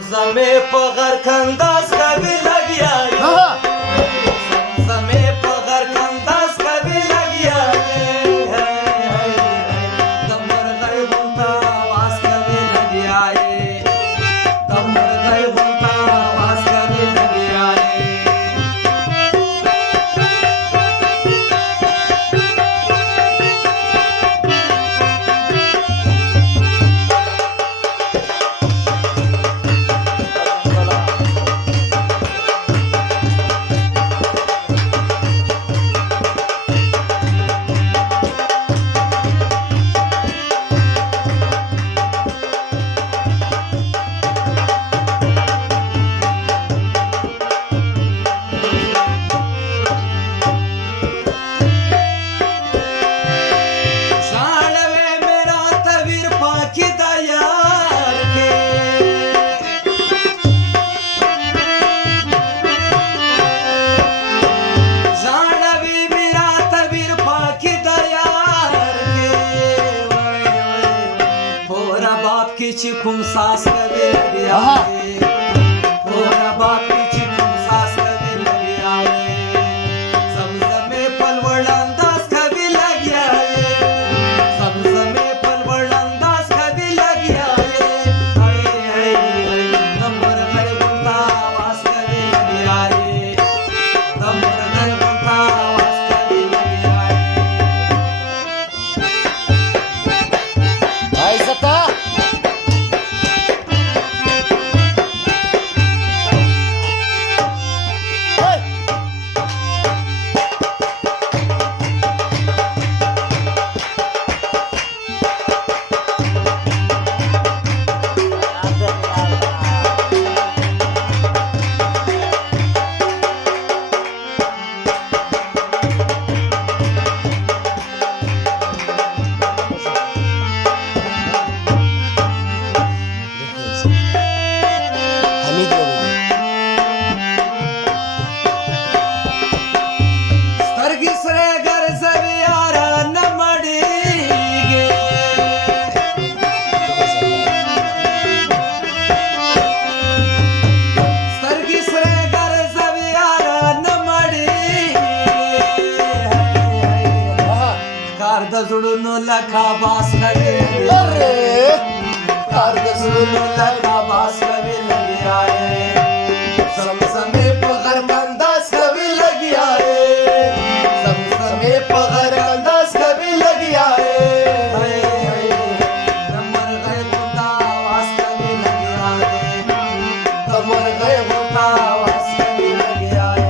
Zame pagar kandas kabi lagya Zame pagar kandas kabi lagya Damar gai bunta was kabi lagya Damar gai bunta was kabi lagya चिकुम सास कभी लगे आए थोड़ा बाप की चिकुम सास कभी लगे आए समझमे पलवड़ अंदाज कभी लगे आए समझमे पलवड़ अंदाज कभी लगे आए नंबर गए बुंदा आवाज कभी लगे आए नंबर गए बुंदा आवाज कभी लगे आए ऐसा जुड़ून लखा बास लगे अरे कार्ग जुड़ून लखा बास कभी लगे आए समसमे पगर कंदास कभी लगे आए समसमे पगर कंदास कभी लगे आए नंबर गए बुंदा आवाज कभी लगे आए नंबर गए बुंदा आवाज कभी लगे आए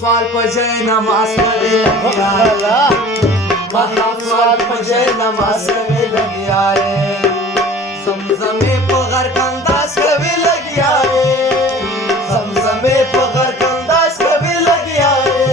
सवाल पजय नमाज में लगे आए मकाम सवाल पजय नमाज में लगे आए समझमे पगर कंदास कभी लगे आए समझमे पगर कंदास कभी लगे आए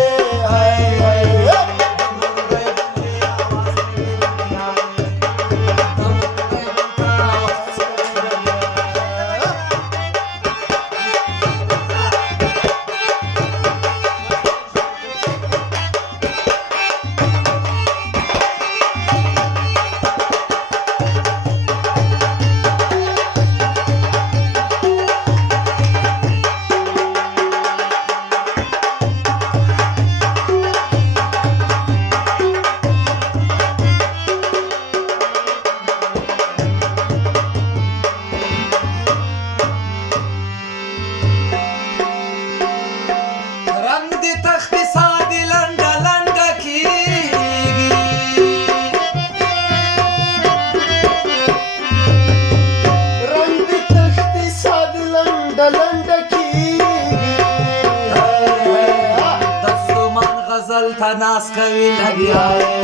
तनास कवि लग आए,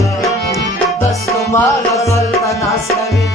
दस्तमाल गजल तनास कवि